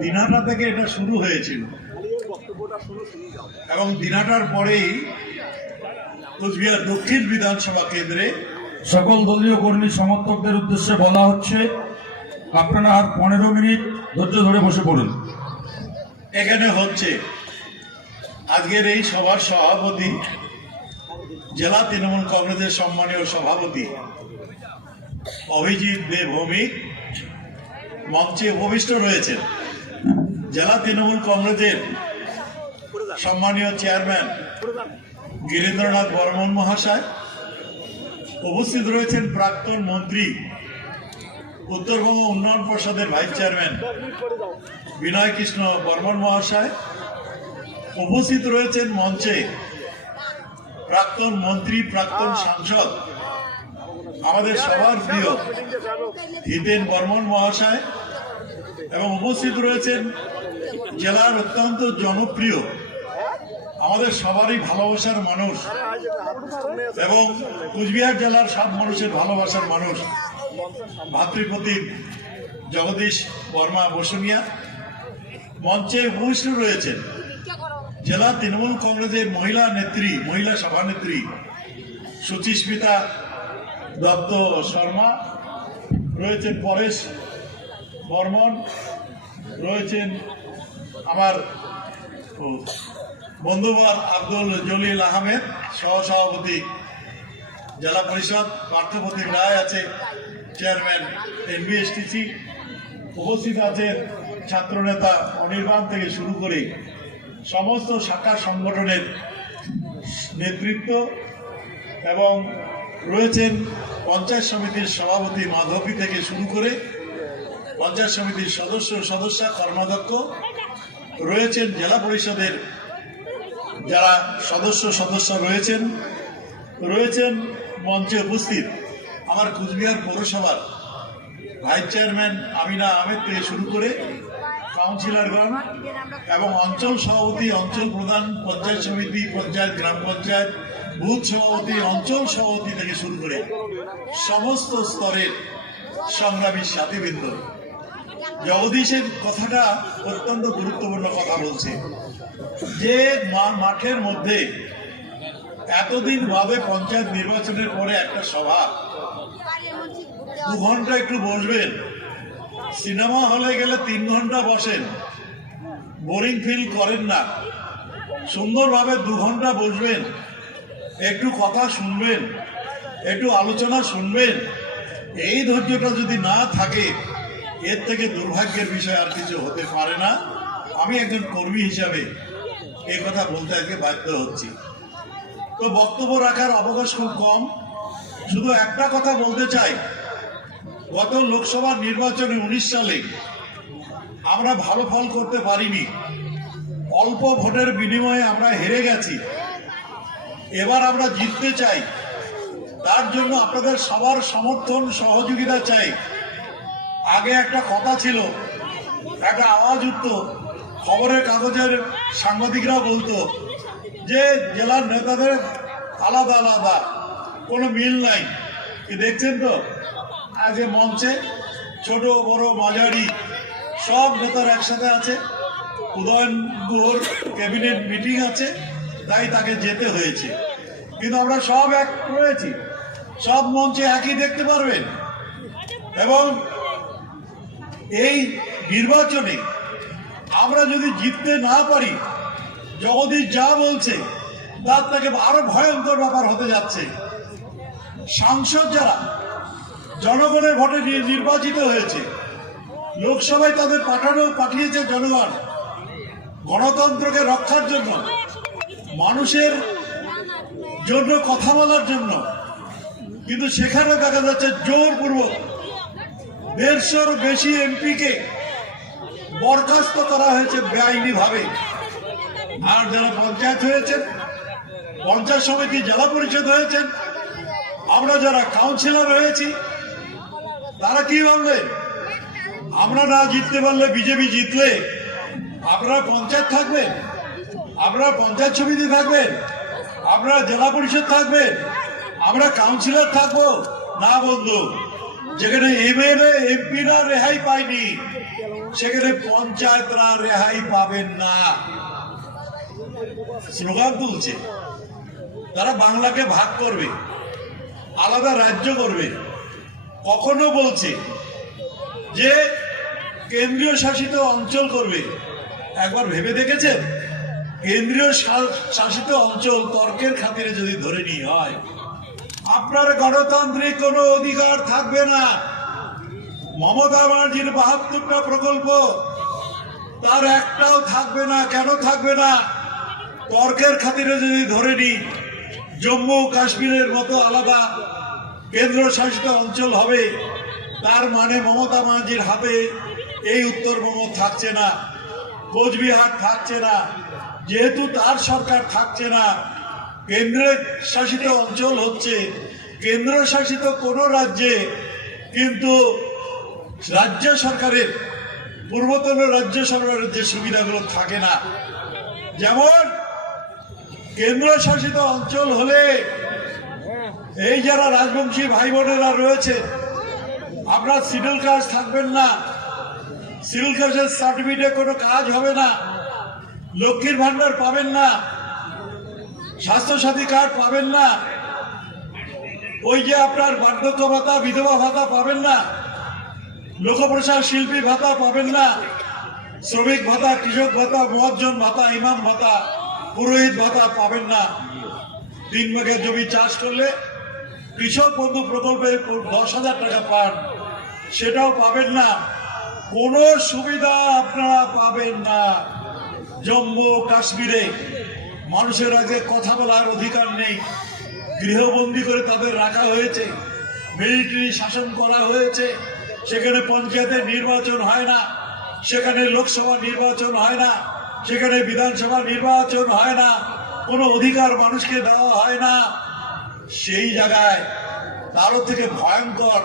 দিনহাটা থেকে এটা শুরু হয়েছিল এবং দিনহাটার পরেই কোচবিহার দক্ষিণ বিধানসভা কেন্দ্রে সকল দলীয় কর্মী সমর্থকদের উদ্দেশ্যে বলা হচ্ছে আপনারা আর 15 মিনিট ধৈর্য ধরে বসে পড়ুন। এখানে হচ্ছে আজকের এই সভার সভাপতি জেলা তৃণমূল কংগ্রেসের সম্মানীয় সভাপতি অভিজিৎ দে ভৌমিক মঞ্চে উপবিষ্ট রয়েছেন। জেলা তৃণমূল কংগ্রেসের সম্মানীয় চেয়ারম্যান গিরীন্দ্রনাথ বর্মন মহাশয়, উপস্থিত রয়েছেন প্রাক্তন মন্ত্রী উত্তরবঙ্গ উন্নয়ন পর্ষদের ভাইস চেয়ারম্যান বিনয় কৃষ্ণ বর্মন মহাশয়, উপস্থিত রয়েছেন মঞ্চে প্রাক্তন মন্ত্রী প্রাক্তন সাংসদ আমাদের সবার প্রিয় হিতেন বর্মন মহাশয়, এবং উপস্থিত রয়েছেন জেলার অত্যন্ত জনপ্রিয় আমাদের সবারই ভালোবাসার মানুষ এবং কুচবিহার জেলার সব মানুষের ভালোবাসার মানুষ ভাতৃপ্রতিম জগদীশ বর্মা বসুনিয়া। মঞ্চে উপস্থিত রয়েছেন জেলা তৃণমূল কংগ্রেসের মহিলা সভানেত্রী সুচিস্মিতা দত্ত শর্মা, রয়েছেন পরেশ বর্মন, রয়েছেন আমার বন্ধুবর আব্দুল জলিল আহমেদ সহসভাপতি জেলা পরিষদ, পার্থপ্রতিম রায় আছে চেয়ারম্যান এনবিএসটিসি, উপস্থিত আছেন ছাত্রনেতা অনির্বাণ থেকে শুরু করে সমস্ত শাখা সংগঠনের নেতৃত্ব, এবং রয়েছেন পঞ্চায়েত সমিতির সভাপতি মাধবী থেকে শুরু করে পঞ্চায়েত সমিতির সদস্য কর্মাধ্যক্ষ, রয়েছেন জেলা পরিষদের যারা সদস্য রয়েছেন মঞ্চে উপস্থিত আমার কুচবিহার পৌরসভার ভাইস চেয়ারম্যান আমিনা আহমেদ থেকে শুরু করে কাউন্সিলরগণ এবং অঞ্চল সভাপতি, অঞ্চল প্রধান, পঞ্চায়েত সমিতি, পঞ্চায়েত, গ্রাম পঞ্চায়েত, বুথ সভাপতি, অঞ্চল সভাপতি থেকে শুরু করে সমস্ত স্তরের সংগ্রামী সাথীবৃন্দ। জগদীশের কথাটা অত্যন্ত গুরুত্বপূর্ণ কথা বলছে যে মাঠের মধ্যে এতদিন বাদে পঞ্চায়েত নির্বাচনের পরে একটা সভা 2 ঘন্টা একটু বসবেন, সিনেমা হলে গেলে 3 ঘন্টা বসেন, বোরিং ফিল করেন না, সুন্দরভাবে 2 ঘন্টা বসবেন, একটু কথা শুনবেন, একটু আলোচনা শুনবেন, এই ধৈর্যটা যদি না থাকে এর থেকে দুর্ভাগ্যের বিষয় আর কিছু হতে পারে না। আমি একজন কর্মী হিসাবে এই কথা বলতে আজকে বাধ্য হচ্ছি। তো বক্তব্য রাখার অবকাশ খুব কম, শুধু একটা কথা বলতে চাই, গত লোকসভা নির্বাচনে 19 সালে আমরা ভালো ফল করতে পারিনি, অল্প ভোটের বিনিময়ে আমরা হেরে গেছি। এবার আমরা জিততে চাই, তার জন্য আপনাদের সবার সমর্থন সহযোগিতা চাই। আগে একটা কথা ছিল, একটা আওয়াজ উঠত, খবরের কাগজের সাংবাদিকরা বলতো যে জেলার নেতাদের আলাদা আলাদা, কোনো মিল নাই। কি দেখছেন তো আজ মঞ্চে ছোট বড় মাঝারি সব নেতার একসাথে আছে। উদয়ন গুহর ক্যাবিনেট মিটিং আছে, তাই তাকে যেতে হয়েছে, কিন্তু আমরা সব এক রয়েছি, সব মঞ্চে একই দেখতে পারবেন। এবং এই নির্বাচনে আমরা যদি জিততে না পারি, জগদীশ যা বলছে তার থেকে আরো ভয়ঙ্কর ব্যাপার হতে যাচ্ছে। সাংসদ যারা জনগণের ভোটে নির্বাচিত হয়েছে, লোকসভায় তাদের পাঠিয়েছে জনগণ গণতন্ত্রকে রক্ষার জন্য, মানুষের জন্য কথা বলার জন্য, কিন্তু সেখানে দেখা যাচ্ছে জোরপূর্বক 150-র বেশি এমপিকে বরখাস্ত করা হয়েছে বেআইনি ভাবে। আর যারা পঞ্চায়েত হয়েছেন, পঞ্চায়েত সমিতি, জেলা পরিষদ হয়েছেন, আমরা যারা কাউন্সিলর হয়েছি, তারা কি বললেন, আমরা না জিততে পারলে, বিজেপি জিতলে আপনারা পঞ্চায়েত থাকবেন, আপনারা পঞ্চায়েত সমিতি থাকবেন, আপনারা জেলা পরিষদ থাকবেন, আমরা কাউন্সিলর থাকবো না। বন্ধু, যেখানে এমএলএ এমপিরা রেহাই পায়নি, সেখানে পঞ্চায়েতরা রেহাই পাবেন না। স্লোগান তুলছে, তারা বাংলাকে ভাগ করবে, আলাদা রাজ্য করবে। কখনো বলছে যে কেন্দ্রীয় শাসিত অঞ্চল করবে। একবার ভেবে দেখেছেন, কেন্দ্রীয় শাসিত অঞ্চল তর্কের খাতিরে যদি ধরে নিয়ে হয়, আপনার গণতান্ত্রিক কোনো অধিকার থাকবে না। মমতা ব্যানার্জির ৭২টা প্রকল্প, তার একটাও থাকবে না। কেন থাকবে না? তর্কের খাতিরে যদি ধরে নিই জম্মু কাশ্মীরের মতো আলাদা কেন্দ্র শাসিত অঞ্চল হবে, তার মানে মমতা ব্যানার্জির হাতে এই উত্তরবঙ্গ থাকছে না, কোচবিহার থাকছে না। যেহেতু তার সরকার থাকছে না, কেন্দ্রের শাসিত অঞ্চল হচ্ছে, কেন্দ্র শাসিত কোনো রাজ্যে কিন্তু রাজ্য সরকারের, পূর্বতন রাজ্য সরকারের যে সুবিধাগুলো থাকে না। যেমন কেন্দ্র শাসিত অঞ্চল হলে এই যারা রাজবংশী ভাই বোনেরা রয়েছে, আপনার শিডিউল কাস্ট থাকবেন না, শিডিউল কাস্টের সার্টিফিকেটে কোনো কাজ হবে না, লক্ষ্মীর ভান্ডার পাবেন না, স্বাস্থ্যসাথী কার্ড পাবেন না, ওই যে আপনার বার্ধক্য ভাতা, বিধবা ভাতা পাবেন না, লোকপ্রসার শিল্পী ভাতা পাবেন না, শ্রমিক ভাতা, কৃষক ভাতা, মুয়াজ্জম ভাতা, ইমাম ভাতা, পুরোহিত ভাতা পাবেন না। ৩ ভাগের জমি চাষ করলে কৃষক বন্ধু প্রকল্পে ১০,০০০ টাকা পান, সেটাও পাবেন না। কোনো সুবিধা আপনারা পাবেন না। জম্মু কাশ্মীরে মানুষের আগে কথা বলার অধিকার নেই, গৃহবন্দী করে তাদের রাখা হয়েছে, মিলিটারি শাসন করা হয়েছে। সেখানে পঞ্চায়েতের নির্বাচন হয় না, সেখানে লোকসভা নির্বাচন হয় না, সেখানে বিধানসভা নির্বাচন হয় না, কোনো অধিকার মানুষকে দেওয়া হয় না। সেই জায়গায় তারও থেকে ভয়ঙ্কর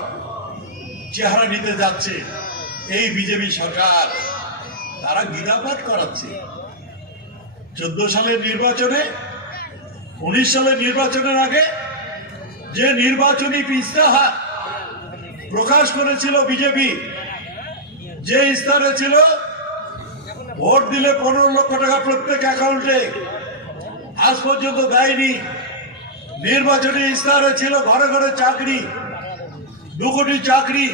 চেহারা নিতে যাচ্ছে এই বিজেপি সরকার। তারা গীতা পাঠ করাচ্ছে। 14 সালের নির্বাচনে, 19 সালের নির্বাচনের আগে যে নির্বাচনী ইস্তাহার প্রকাশ করেছিল বিজেপি, যে ইস্তাহারে ছিল ভোট দিলে 15 লক্ষ টাকা প্রত্যেক অ্যাকাউন্টে, আজ পর্যন্ত দেয়নি। নির্বাচনী ইস্তাহারে ছিল ঘরে ঘরে চাকরি, 2 কোটি চাকরি,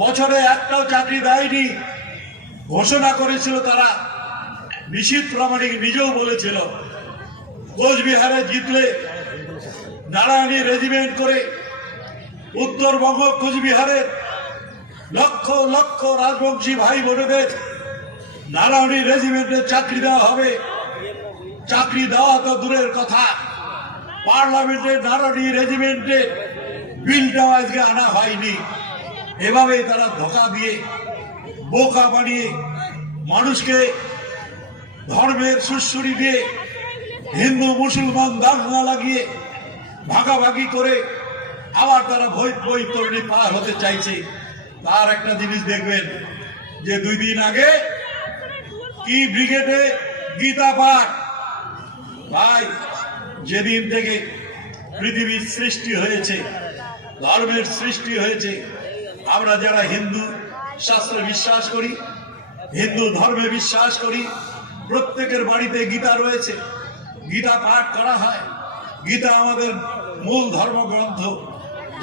বছরে একটাও চাকরি দেয়নি। ঘোষণা করেছিল তারা, নিশীথ প্রামাণিক নিজেও বলেছিল কোচবিহারে জিতলে নারায়ণী রেজিমেন্ট করে উত্তরবঙ্গ কোচবিহারের লক্ষ লক্ষ রাজবংশী ভাই বোনেদের নারায়ণী রেজিমেন্টে চাকরি দেওয়া হবে। চাকরি দেওয়া তো দূরের কথা, পার্লামেন্টে নারায়ণী রেজিমেন্টে বিলটাও আজকে আনা হয়নি। এভাবে তারা ধোঁকা দিয়ে, বোকা বানিয়ে, মানুষকে ধর্মের সুশ্রুতি দিয়ে, হিন্দু মুসলমান দাঙ্গা লাগিয়ে ভাগাভাগি করে আবার তারা বৈতরণী পার হতে চাইছে। তার একটা জিনিস দেখবেন যে 2 দিন আগে কি ব্রিগেডে গীতা পাঠ। ভাই, যেদিন থেকে পৃথিবীর সৃষ্টি হয়েছে, ধর্মের সৃষ্টি হয়েছে, আমরা যারা হিন্দু শাস্ত্রে বিশ্বাস করি, হিন্দু ধর্মে বিশ্বাস করি, প্রত্যেকের বাড়িতে গীতা রয়েছে, গীতা পাঠ করা হয়। গীতা আমাদের মূল ধর্মগ্রন্থ।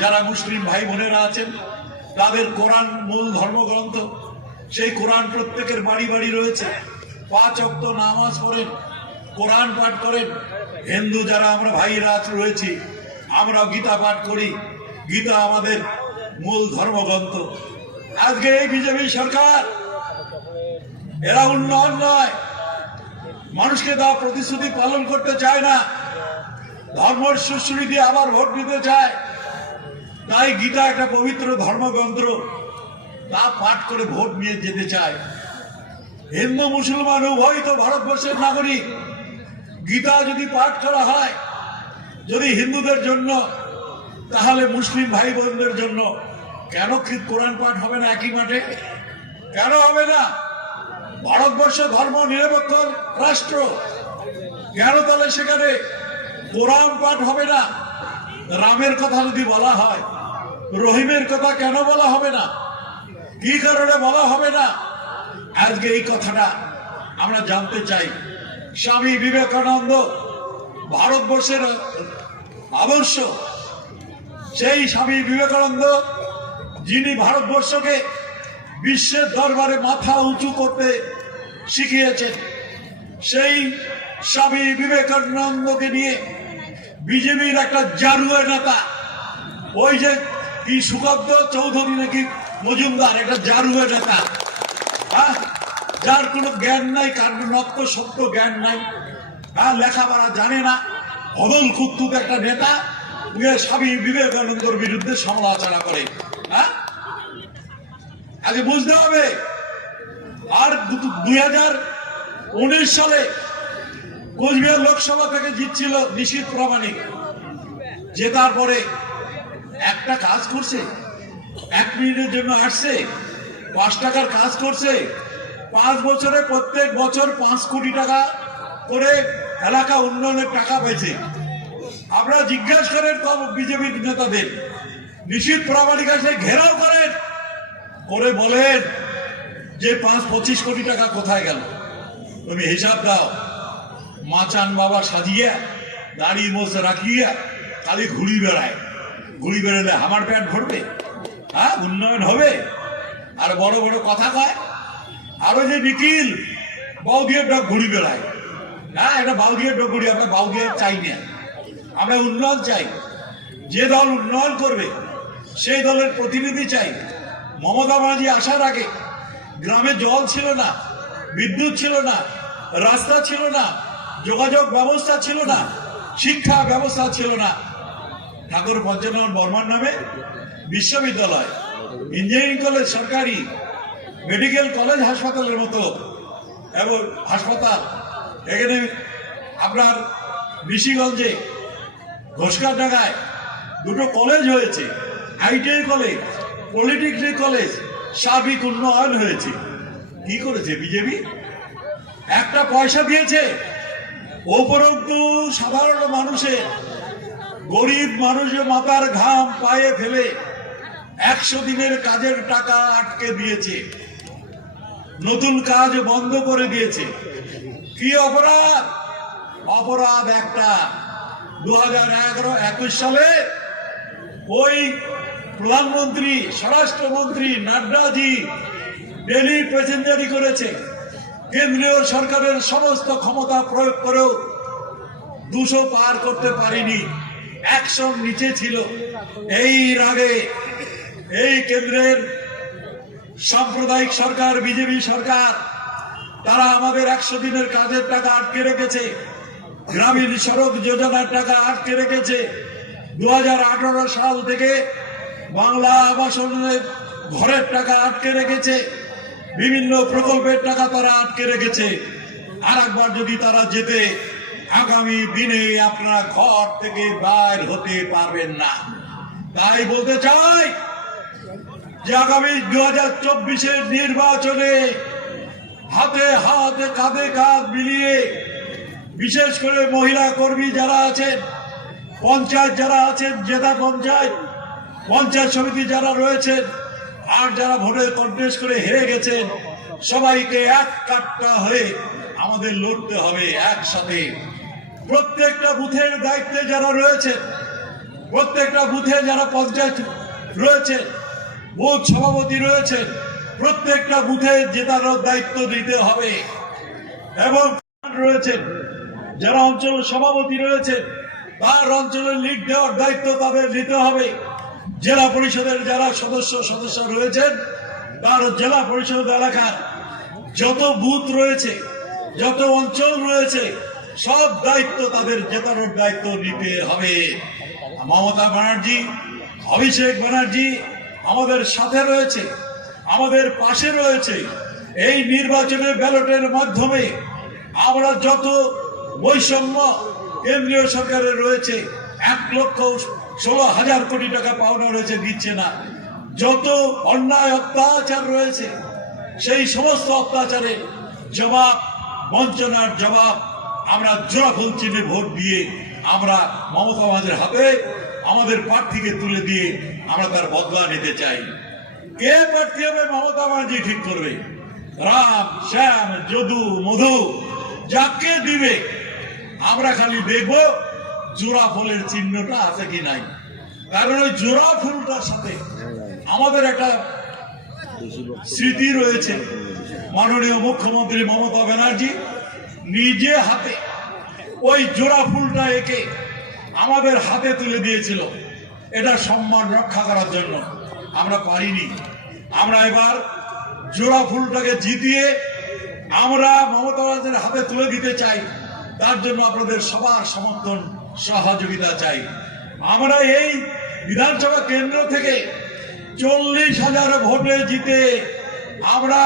যারা মুসলিম ভাই বোনেরা আছেন, তাদের কোরআন মূল ধর্মগ্রন্থ। সেই কোরআন প্রত্যেকের বাড়ি বাড়ি রয়েছে। 5 ওয়াক্ত নামাজ পড়েন, কোরআন পাঠ করেন। হিন্দু যারা আমরা ভাইরা রয়েছি, আমরা গীতা পাঠ করি। গীতা আমাদের মূল ধর্মগ্রন্থ। আজকে এই বিজেপি সরকার, এরা উন্নয়ন নয়, মানুষকে দেওয়া প্রতিশ্রুতি পালন করতে চায় না, ধর্মের সুশ্রী দিয়ে আবার ভোট দিতে চায়। তাই গীতা একটা পবিত্র ধর্মগ্রন্থ, তা পাঠ করে ভোট নিয়ে যেতে চায়। হিন্দু মুসলমান উভয় তো ভারতবর্ষের নাগরিক। গীতা যদি পাঠ করা হয় যদি হিন্দুদের জন্য, তাহলে মুসলিম ভাই বোনদের জন্য কেন কোরআন পাঠ হবে না একই মাঠে? কেন হবে না? ভারতবর্ষ ধর্ম নিরপেক্ষ রাষ্ট্র, কেন তাহলে সেখানে কোরআন পাঠ হবে না? রামের কথা যদি বলা হয়, রহিমের কথা কেন বলা হবে না? কি কারণে বলা হবে না? আজকে এই কথাটা আমরা জানতে চাই। স্বামী বিবেকানন্দ ভারতবর্ষের আদর্শ, সেই স্বামী বিবেকানন্দ যিনি ভারতবর্ষকে বিশ্বের দরবারে মাথা উঁচু করতে শিখিয়েছেন, সেই স্বামী বিবেকানন্দকে নিয়ে বিজেপির একটা জারুয়া নেতা, ওই যে কি সুকান্ত চৌধুরী নাকি মজুমদার, একটা জারুয়া নেতা, হ্যাঁ, যার কোনো জ্ঞান নাই, কার নক্ত সত্য জ্ঞান নাই, হ্যাঁ, লেখাপড়া জানে না, হদল খুদ্দুত একটা নেতা স্বামী বিবেকানন্দর বিরুদ্ধে সমালোচনা করে। হ্যাঁ, আগে বুঝতে হবে। আর 2019 সালে কোচবিহার লোকসভা থেকে জিতছিল নিশীথ প্রামাণিক। জেতার পরে একটা কাজ করছে, 1 মিনিটের জন্য আসছে, 5 টাকার কাজ করছে, 5 বছরে প্রত্যেক বছর 5 কোটি টাকা করে এলাকা উন্নয়নের টাকা পাইছে। আপনারা জিজ্ঞাসা করেন বিজেপির নেতাদের, নিশীথ প্রামাণিক আসে ঘেরাও করেন, করে বলেন যে 5-25 কোটি টাকা কোথায় গেল, তুমি হিসাব দাও। মাচান বাবা সাজিয়া দাড়ি মোছ রাখিয়া খালি ঘুরি বেড়ায়, ঘুরি বেড়ালে আমার পেট ভরবে? হ্যাঁ, উন্নয়ন হবে? আর বড় বড় কথা কয়। আরো যে নিখিল বাউদিয়ার ডগ ঘুরি বেড়ায়, হ্যাঁ, এটা বাউদিয়ার ডগ ঘুরি, আমরা বাউদিয়ার চাই না, আমরা উন্নয়ন চাই। যে দল উন্নয়ন করবে সেই দলের প্রতিনিধি চাই। মমতা ব্যানার্জি আসার আগে গ্রামে জল ছিল না, বিদ্যুৎ ছিল না, রাস্তা ছিল না, যোগাযোগ ব্যবস্থা ছিল না, শিক্ষা ব্যবস্থা ছিল না। ঠাকুর পঞ্চানন বর্মার নামে বিশ্ববিদ্যালয়, ইঞ্জিনিয়ারিং কলেজ, সরকারি মেডিকেল কলেজ, হাসপাতালের মতো এবং হাসপাতাল, এখানে আপনার ঋষিগঞ্জে ঘোষকারডাঙ্গায় 2টো কলেজ হয়েছে, আইটিআই কলেজ, পলিটেকনিক কলেজ, সার্বিক উন্নয়ন হয়েছে। কি করেছে বিজেপি? একটা পয়সা দিয়েছে? উপরন্তু সাধারণ মানুষের, গরিব মানুষের মাথার ঘাম পায়ে ফেলে 100 দিনের কাজের টাকা আটকে দিয়েছে, নতুন কাজ বন্ধ করে দিয়েছে। কি অপরাধ? অপরাধ একটা, 2021 সালে ওই প্রধানমন্ত্রী, স্বরাষ্ট্রমন্ত্রী নাড্ডাজি ডেলি প্যাসেঞ্জারি করেছে। কেন্দ্রীয় সরকারের সমস্ত ক্ষমতা প্রয়োগ করেও 200 পার করতে পারেনি, 100 নিচে ছিল। এই রাগে এই কেন্দ্রের সাম্প্রদায়িক সরকার, বিজেপি সরকার, তারা আমাদের 100 দিনের কাজের টাকা আটকে রেখেছে, গ্রামীণ সড়ক যোজনার টাকা আটকে রেখেছে, 2018 সাল থেকে বাংলা আবাসনের ঘরের টাকা আটকে রেখেছে, বিভিন্ন প্রকল্পের টাকা তারা আটকে রেখেছে। আর একবার যদি তারা যেতে, আগামী দিনে আপনারা ঘর থেকে বাইর হতে পারবেন না। তাই বলতে চাই যে আগামী 2024-এর নির্বাচনে হাতে হাতে, কাঁধে কাঁধ মিলিয়ে, বিশেষ করে মহিলা কর্মী যারা আছেন, পঞ্চায়েত যারা আছেন, জেলা পঞ্চায়েত, পঞ্চায়েত সমিতি যারা রয়েছেন, আর যারা ভোটে কন্টেস্ট করে হেরে গেছেন, সবাইকে এক কাট্টা হয়ে আমাদের লড়তে হবে একসাথে। প্রত্যেকটা বুথের দায়িত্বে যারা রয়েছে, প্রত্যেকটা বুথে যারা পঞ্চায়েত রয়েছে, বুথ সভাপতি রয়েছেন, প্রত্যেকটা বুথে জেতার দায়িত্ব নিতে হবে। এবং রয়েছেন যারা অঞ্চল সভাপতি রয়েছে, তার অঞ্চলের লিড দেওয়ার দায়িত্ব তাদের নিতে হবে। জেলা পরিষদের যারা সদস্য রয়েছেন, তার জেলা পরিষদ এলাকার যত বুথ রয়েছে, যত অঞ্চল রয়েছে, সব দায়িত্ব তাদের জেতানোর দায়িত্ব নিতে হবে। মমতা ব্যানার্জি, অভিষেক ব্যানার্জি আমাদের সাথে রয়েছে, আমাদের পাশে রয়েছে। এই নির্বাচনের ব্যালটের মাধ্যমে আমরা যত বৈষম্য কেন্দ্রীয় সরকারের রয়েছে, 1,16,000 কোটি টাকা পাওনা রয়েছে, দিচ্ছে না। যত অন্যায় অত্যাচার রয়েছে, সেই সমস্ত অত্যাচারের জবাব, বঞ্চনার জবাব আমরা জোড়াফুল চিহ্নে ভোট দিয়ে আমরা মমতা ব্যানার্জির হাতে আমাদের প্রার্থীকে তুলে দিয়ে আমরা তার বদলা নিতে চাই। কে প্রার্থী হবে মমতা ব্যানার্জি ঠিক করবে। রাম শ্যাম যদু মধু যাকে দিবে আমরা খালি দেখব জোড়া ফুলের চিহ্নটা আছে কি নাই। কারণ ওই জোড়া ফুলটার সাথে আমাদের একটা স্মৃতি রয়েছে। মাননীয় মুখ্যমন্ত্রী মমতা ব্যানার্জি নিজে হাতে ওই জোড়া ফুলটা এঁকে আমাদের হাতে তুলে দিয়েছিল। এটা সম্মান রক্ষা করার জন্য আমরা পারিনি। আমরা এবার জোড়া ফুলটাকে জিতিয়ে আমরা মমতা ব্যানার্জির হাতে তুলে দিতে চাই। তার জন্য আপনাদের সবার সমর্থন সহযোগিতা চাই। আমরা এই বিধানসভা কেন্দ্র থেকে 40,000 ভোটে জিতে আমরা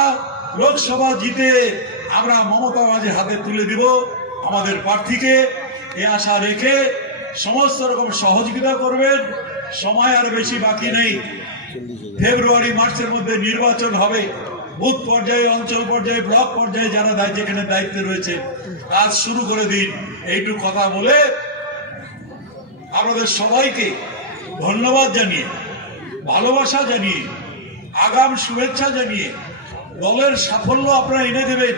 লোকসভা জিতে আমরা মমতা ব্যানার্জির হাতে তুলে দিব আমাদের প্রার্থীকে। এ আশা রেখে সমস্ত রকম সহযোগিতা করবেন। সময় আর বেশি বাকি নেই। ফেব্রুয়ারি মার্চের মধ্যে নির্বাচন হবে। বুথ পর্যায়ে, অঞ্চল পর্যায়ে, ব্লক পর্যায়ে যারা যেখানে দায়িত্বে রয়েছে কাজ শুরু করে দিন। এইটুকু কথা বলে আপনাদের সবাইকে ধন্যবাদ জানিয়ে, ভালোবাসা জানিয়ে, আগাম শুভেচ্ছা জানিয়ে দলের সাফল্য আপনারা এনে দেবেন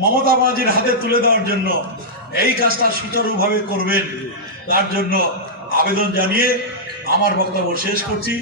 মমতা ব্যানার্জির হাতে তুলে দেওয়ার জন্য। এই কাজটা সুচারুভাবে করবেন তার জন্য আবেদন জানিয়ে আমার বক্তব্য শেষ করছি।